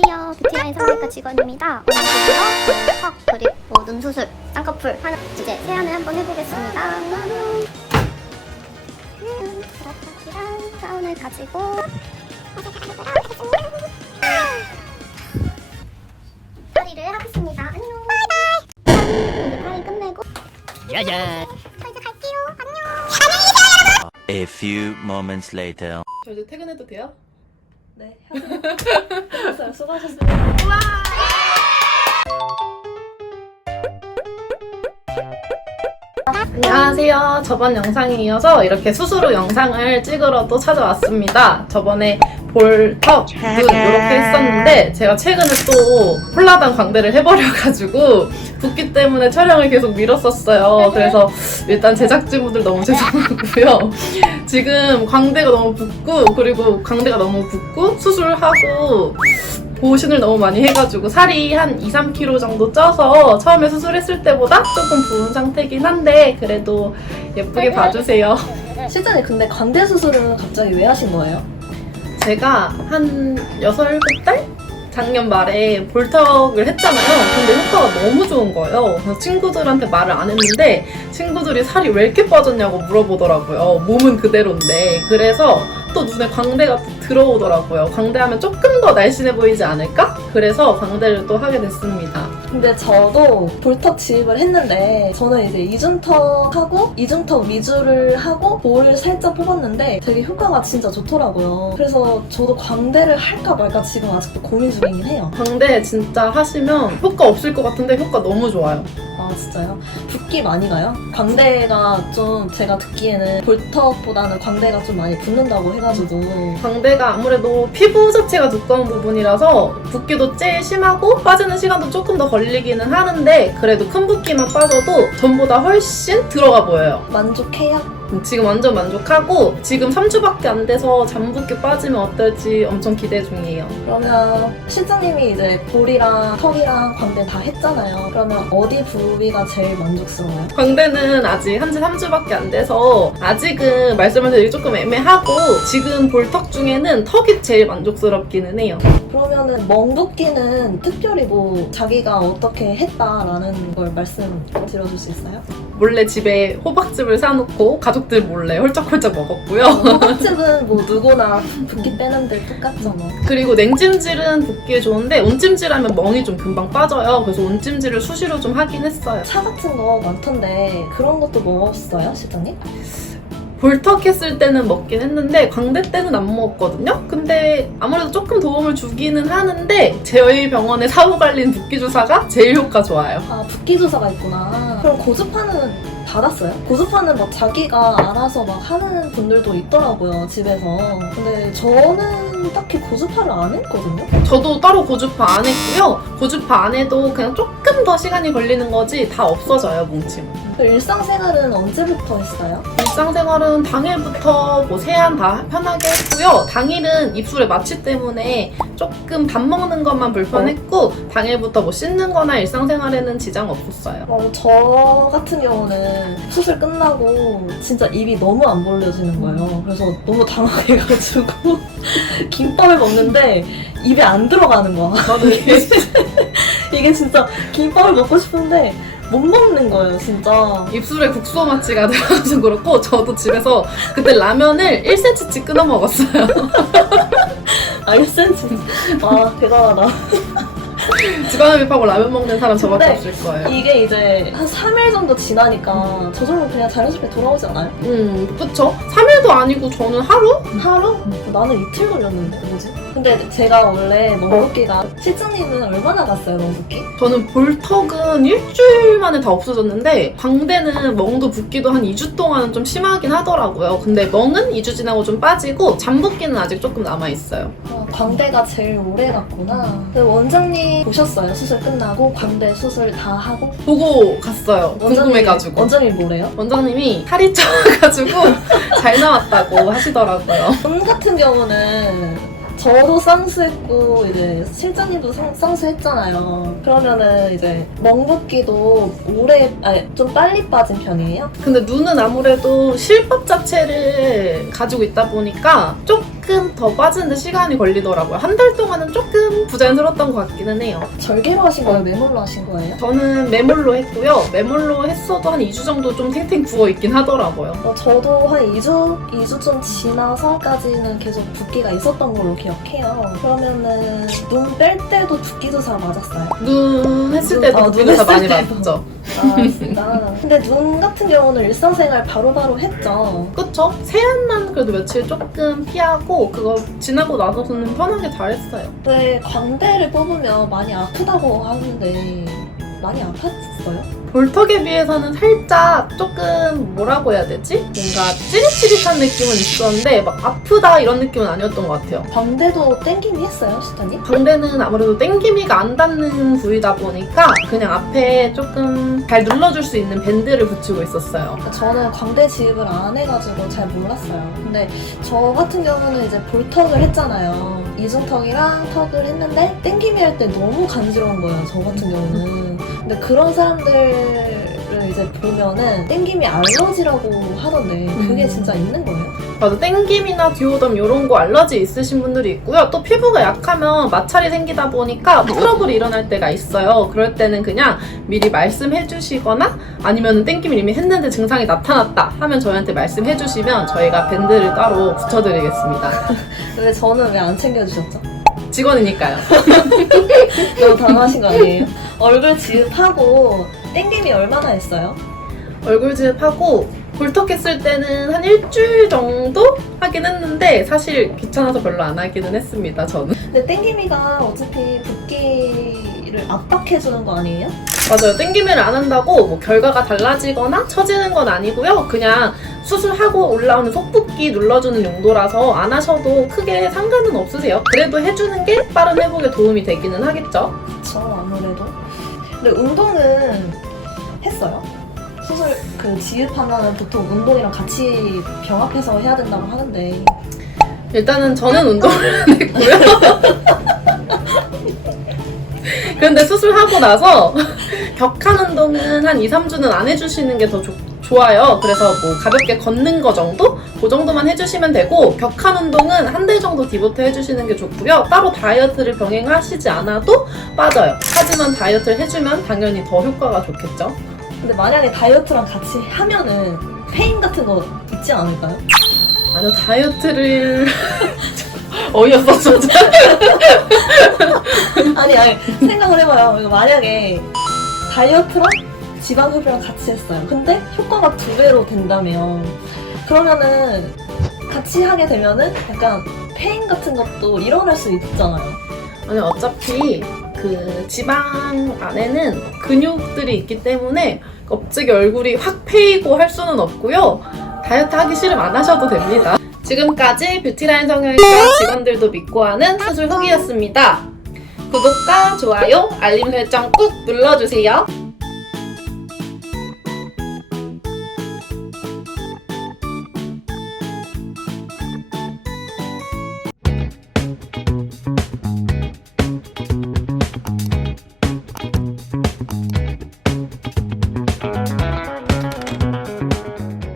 안녕하세요. 뷰티라인 성형외과 직원입니다. 오늘은요 턱 그리고 눈 수술 쌍꺼풀 하는 이제 세안을 한번 해보겠습니다. 브라켓이랑 가운을 가지고 다리를 하겠습니다. 안녕. 이제 다리 끝내고 야자. 저 이제 갈게요. 안녕. A few moments later. 저 이제 퇴근해도 돼요? 네, 하세요. 수고하셨습니다. 안녕하세요. 저번 영상에 이어서 이렇게 수술 후 영상을 찍으러 또 찾아왔습니다. 저번에 볼, 턱, 눈 이렇게 했었는데 제가 최근에 또 홀라당 광대를 해버려가지고 붓기 때문에 촬영을 계속 미뤘었어요. 그래서 일단 제작진분들 너무 죄송하고요. 지금 광대가 너무 붓고 그리고 광대가 너무 붓고 수술하고 보신을 너무 많이 해가지고 살이 한 2-3kg 정도 쪄서 처음에 수술했을 때보다 조금 부은 상태긴 한데 그래도 예쁘게 봐주세요. 실장님, 근데 광대 수술은 갑자기 왜 하신 거예요? 제가 한 6-7달? 작년 말에 볼턱을 했잖아요. 근데 효과가 너무 좋은 거예요. 그래서 친구들한테 말을 안 했는데 친구들이 살이 왜 이렇게 빠졌냐고 물어보더라고요. 몸은 그대로인데. 그래서 또 눈에 광대가 또 들어오더라고요. 광대하면 조금 더 날씬해 보이지 않을까? 그래서 광대를 또 하게 됐습니다. 근데 저도 볼턱 지입을 했는데 저는 이제 이중턱 하고 이중턱 위주를 하고 볼을 살짝 뽑았는데 되게 효과가 진짜 좋더라고요. 그래서 저도 광대를 할까 말까 지금 아직도 고민 중이긴 해요. 광대 진짜 하시면 효과 없을 것 같은데 효과 너무 좋아요. 아, 진짜요? 붓기 많이 가요? 광대가 좀 제가 듣기에는 볼턱보다는 광대가 좀 많이 붓는다고 해가지고. 광대가 아무래도 피부 자체가 두꺼운 부분이라서 붓기도 제일 심하고 빠지는 시간도 조금 더 걸리기는 하는데 그래도 큰 붓기만 빠져도 전보다 훨씬 들어가 보여요. 만족해요? 지금 완전 만족하고 지금 3주밖에 안 돼서 잔붓기 빠지면 어떨지 엄청 기대 중이에요. 그러면 실장님이 이제 볼이랑 턱이랑 광대 다 했잖아요. 그러면 어디 부위가 제일 만족스러워요? 광대는 아직 한지 3주밖에 안 돼서 아직은 말씀을 드리기 조금 애매하고 지금 볼 턱 중에는 턱이 제일 만족스럽기는 해요. 그러면은 멍붓기는 특별히 뭐 자기가 어떻게 했다라는 걸 말씀 드려줄 수 있어요? 몰래 집에 호박즙을 사놓고 가족들 몰래 홀짝홀짝 먹었고요. 호박즙은 뭐 누구나 붓기 빼는데 똑같죠 뭐. 그리고 냉찜질은 붓기에 좋은데 온찜질하면 멍이 좀 금방 빠져요. 그래서 온찜질을 수시로 좀 하긴 했어요. 차 같은 거 많던데 그런 것도 먹었어요, 실장님? 볼턱 했을 때는 먹긴 했는데 광대 때는 안 먹었거든요? 근데 아무래도 조금 도움을 주기는 하는데 저희 병원에 사후 관리인 붓기 주사가 제일 효과 좋아요. 아, 붓기 주사가 있구나. 그럼 고주파는 받았어요? 고주파는 막 자기가 알아서 막 하는 분들도 있더라고요, 집에서. 근데 저는 딱히 고주파를 안 했거든요? 저도 따로 고주파 안 했고요. 고주파 안 해도 그냥 조금 더 시간이 걸리는 거지 다 없어져요, 뭉침은. 일상생활은 언제부터 했어요? 일상생활은 당일부터 뭐 세안 다 편하게 했고요. 당일은 입술에 마취 때문에 조금 밥 먹는 것만 불편했고 당일부터 뭐 씻는 거나 일상생활에는 지장 없었어요. 저 같은 경우는 수술 끝나고 진짜 입이 너무 안 벌려지는 거예요. 그래서 너무 당황해가지고 김밥을 먹는데 입에 안 들어가는 거야. 나도 이게 진짜 김밥을 먹고 싶은데 못 먹는 거예요, 진짜. 입술에 국소 마취가 들어가서 그렇고 저도 집에서 그때 라면을 1cm씩 끊어 먹었어요. 아, 1cm. 아, 대단하다. 지방흡입하고 라면 먹는 사람 저밖에 근데 없을 거예요. 이게 이제 한 3일 정도 지나니까 저절로 그냥 자연스럽게 돌아오지 않아요? 그쵸? 3일도 아니고 저는 하루? 하루? 나는 이틀 걸렸는데, 뭐지? 근데 제가 원래 멍붓기가 실장님은 얼마나 갔어요, 멍붓기? 저는 볼턱은 일주일 만에 다 없어졌는데 광대는 멍도 붓기도 한 2주 동안은 좀 심하긴 하더라고요. 근데 멍은 2주 지나고 좀 빠지고 잔붓기는 아직 조금 남아있어요. 광대가 제일 오래 갔구나. 근데 원장님 보셨어요? 수술 끝나고 광대 수술 다 하고? 보고 갔어요. 궁금해가지고. 원장님 뭐래요? 원장님이 살이 쪄가지고 잘 나왔다고 하시더라고요. 전 같은 경우는 저도 쌍수했고 이제 실장님도 쌍수했잖아요. 그러면은 이제 멍붓기도 좀 빨리 빠진 편이에요? 근데 눈은 아무래도 실밥 자체를 가지고 있다 보니까 조금 조금 더 빠지는데 시간이 걸리더라고요. 한 달 동안은 조금 부자연스러웠던 것 같기는 해요. 절개로 하신 거예요? 매몰로 하신 거예요? 저는 매몰로 했고요. 매몰로 했어도 한 2주 정도 좀 탱탱 부어있긴 하더라고요. 저도 한 2주 좀 지나서까지는 계속 붓기가 있었던 걸로 기억해요. 그러면은 눈 뺄 때도 붓기 주사 맞았어요? 눈 했을 때도 눈 붓기가 많이 했을 때도. 맞죠. 아, 진짜. 근데 눈 같은 경우는 일상생활 바로바로 했죠. 그쵸? 세안만 그래도 며칠 조금 피하고 그거 지나고 나서는 편하게 잘했어요. 왜 광대를 뽑으면 많이 아프다고 하는데 많이 아팠어요? 볼턱에 비해서는 살짝 조금 뭐라고 해야 되지? 뭔가 찌릿찌릿한 느낌은 있었는데 막 아프다 이런 느낌은 아니었던 것 같아요. 광대도 땡김이 했어요, 시타님? 광대는 아무래도 땡기미가 안 닿는 부위다 보니까 그냥 앞에 조금 잘 눌러줄 수 있는 밴드를 붙이고 있었어요. 저는 광대 지입을 안 해가지고 잘 몰랐어요. 근데 저 같은 경우는 이제 볼턱을 했잖아요. 이중턱이랑 턱을 했는데 땡김이 할 때 너무 간지러운 거예요, 저 같은 경우는. 근데 그런 사람들을 이제 보면은 땡김이 알러지라고 하던데 그게 진짜 있는 거예요? 맞아, 땡김이나 듀오덤 이런 거 알러지 있으신 분들이 있고요. 또 피부가 약하면 마찰이 생기다 보니까 트러블이 일어날 때가 있어요. 그럴 때는 그냥 미리 말씀해 주시거나 아니면 땡김을 이미 했는데 증상이 나타났다 하면 저희한테 말씀해 주시면 저희가 밴드를 따로 붙여드리겠습니다. 근데 저는 왜 안 챙겨주셨죠? 직원이니까요. 너무 당하신 거 아니에요? 얼굴 지읍하고 땡김이 얼마나 했어요? 얼굴 지읍하고 볼턱 했을 때는 한 일주일 정도 하긴 했는데 사실 귀찮아서 별로 안 하기는 했습니다, 저는. 근데 땡김이가 어차피 붓기를 압박해주는 거 아니에요? 맞아요. 땡김을 안 한다고 뭐 결과가 달라지거나 처지는 건 아니고요. 그냥 수술하고 올라오는 속붓기 눌러주는 용도라서 안 하셔도 크게 상관은 없으세요. 그래도 해주는 게 빠른 회복에 도움이 되기는 하겠죠. 그쵸, 아무래도. 근데 운동은 했어요? 수술 그 지읍하면은 보통 운동이랑 같이 병합해서 해야 된다고 하는데 일단은 저는 운동을 안 했고요. 그런데 수술하고 나서 격한 운동은 한 2, 3주는 안 해주시는 게 더 좋아요. 그래서 뭐 가볍게 걷는 거 정도? 그 정도만 해주시면 되고 격한 운동은 한 달 정도 뒤부터 해주시는 게 좋고요. 따로 다이어트를 병행하시지 않아도 빠져요. 하지만 다이어트를 해주면 당연히 더 효과가 좋겠죠. 근데 만약에 다이어트랑 같이 하면은 페인 같은 거 있지 않을까요? 아니요, 다이어트를 어이없어 진짜. 아니 생각을 해봐요. 이거 만약에 다이어트랑 지방 흡입이랑 같이 했어요. 근데 효과가 2배로 된다면 그러면은 같이 하게 되면은 약간 페인 같은 것도 일어날 수 있잖아요. 아니 어차피 그 지방 안에는 근육들이 있기 때문에 갑자기 얼굴이 확 패이고 할 수는 없고요. 다이어트 하기 싫으면 안 하셔도 됩니다. 지금까지 뷰티라인 성형외과 직원들도 믿고 하는 수술 후기였습니다. 구독과 좋아요, 알림 설정 꾹 눌러주세요.